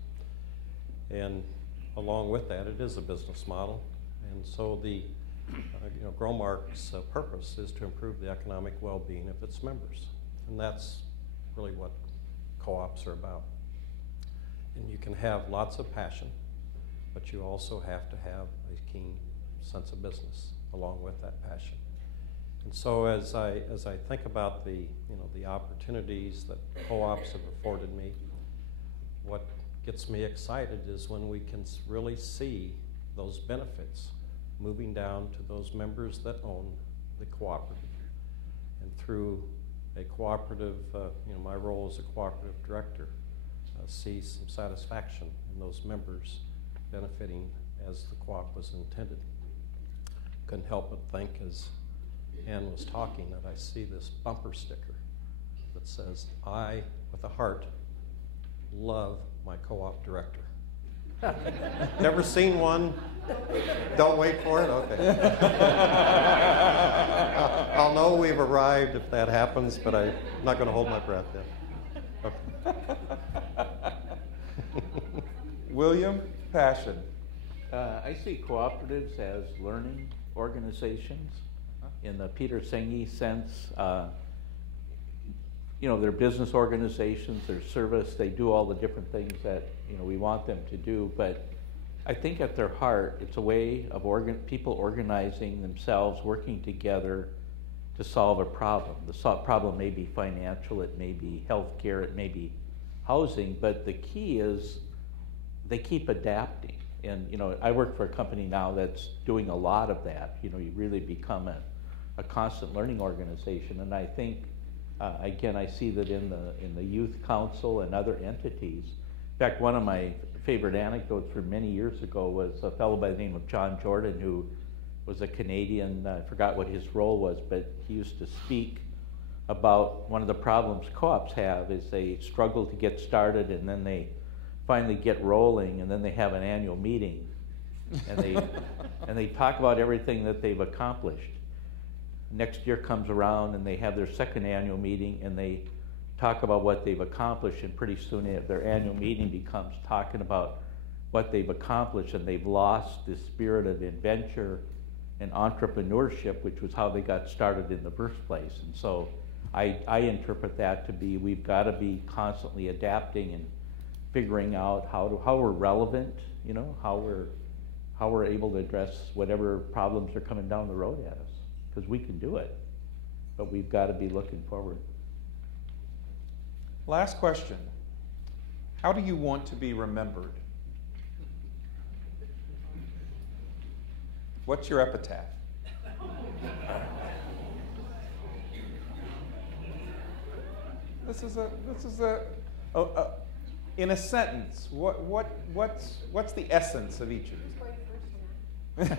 And along with that, it is a business model. And so the Growmark's purpose is to improve the economic well-being of its members. And that's really what co-ops are about. And you can have lots of passion, but you also have to have a keen sense of business along with that passion. And so as I think about the opportunities that co-ops have afforded me, what gets me excited is when we can really see those benefits moving down to those members that own the cooperative. And through a cooperative, my role as a cooperative director, see some satisfaction in those members benefiting as the co-op was intended. Couldn't help but think, as Ann was talking, that I see this bumper sticker that says, I, with a heart, love my co-op director. Never seen one? Don't wait for it? Okay. I'll know we've arrived if that happens, but I'm not going to hold my breath yet. Okay. William, passion. I see cooperatives as learning organizations in the Peter Senge sense. They're business organizations, they're service, they do all the different things that we want them to do, but I think at their heart it's a way of people organizing themselves, working together to solve a problem. The problem may be financial, it may be healthcare, it may be housing, but the key is they keep adapting. And I work for a company now that's doing a lot of that. You really become a constant learning organization, and I think again, I see that in the youth council and other entities. In fact, one of my favorite anecdotes from many years ago was a fellow by the name of John Jordan, who was a Canadian. I forgot what his role was, but he used to speak about one of the problems co-ops have is they struggle to get started, and then they finally get rolling, and then they have an annual meeting, and they talk about everything that they've accomplished. Next year comes around and they have their second annual meeting and they talk about what they've accomplished, and pretty soon their annual meeting becomes talking about what they've accomplished, and they've lost the spirit of adventure and entrepreneurship, which was how they got started in the first place. And so I interpret that to be we've got to be constantly adapting and figuring out how we're relevant, how we're able to address whatever problems are coming down the road at us. Because we can do it, but we've got to be looking forward. Last question. How do you want to be remembered? What's your epitaph? In a sentence, what's the essence of each of you?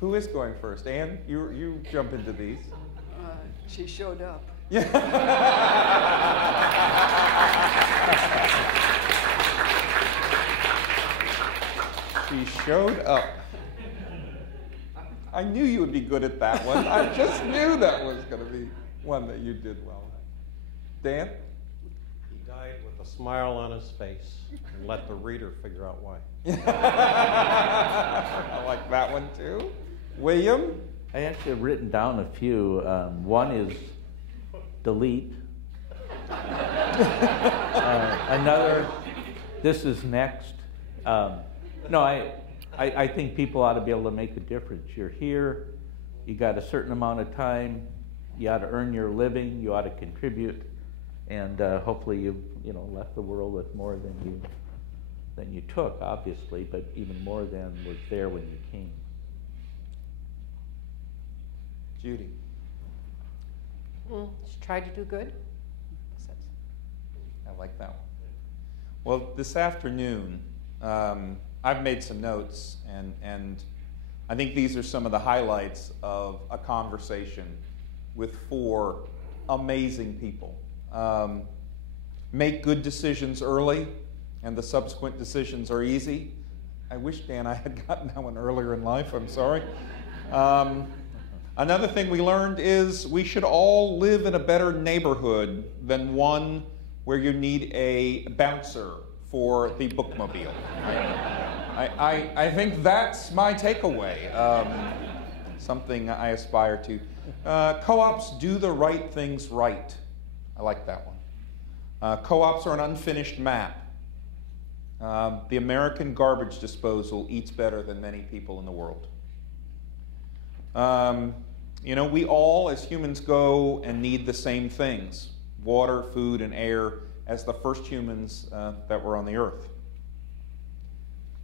Who is going first? Anne, you jump into these. She showed up. She showed up. I knew you would be good at that one. I just knew that was going to be one that you did well. Dan? He died with a smile on his face and let the reader figure out why. I like that one too. William? I actually have written down a few. One is delete. Another, this is next. No, I think people ought to be able to make a difference. You're here, you got a certain amount of time, you ought to earn your living, you ought to contribute, and hopefully you left the world with more than you took, obviously, but even more than was there when you came. Judy? Just try to do good. I like that one. Well, this afternoon, I've made some notes, and I think these are some of the highlights of a conversation with 4 amazing people. Make good decisions early, and the subsequent decisions are easy. I wish, Dan, I had gotten that one earlier in life. I'm sorry. Another thing we learned is we should all live in a better neighborhood than one where you need a bouncer for the bookmobile. I think that's my takeaway. Something I aspire to. Co-ops do the right things right. I like that one. Co-ops are an unfinished map. The American garbage disposal eats better than many people in the world. We all as humans go and need the same things: water, food, and air, as the first humans that were on the earth.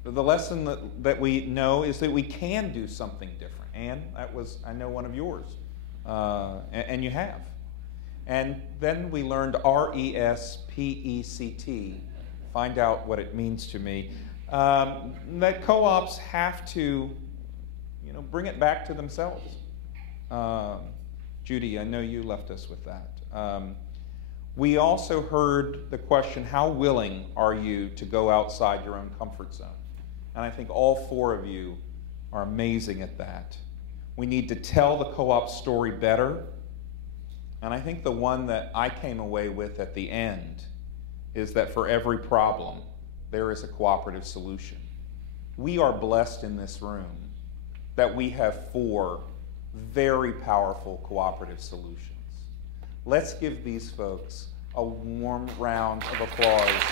But the lesson that we know is that we can do something different. Anne, that was, I know, one of yours. And you have. And then we learned RESPECT. Find out what it means to me. That co-ops have to, bring it back to themselves. Judy, I know you left us with that. We also heard the question, how willing are you to go outside your own comfort zone? And I think all 4 of you are amazing at that. We need to tell the co-op story better. And I think the one that I came away with at the end is that for every problem, there is a cooperative solution. We are blessed in this room that we have 4 very powerful cooperative solutions. Let's give these folks a warm round of applause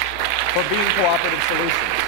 for being cooperative solutions.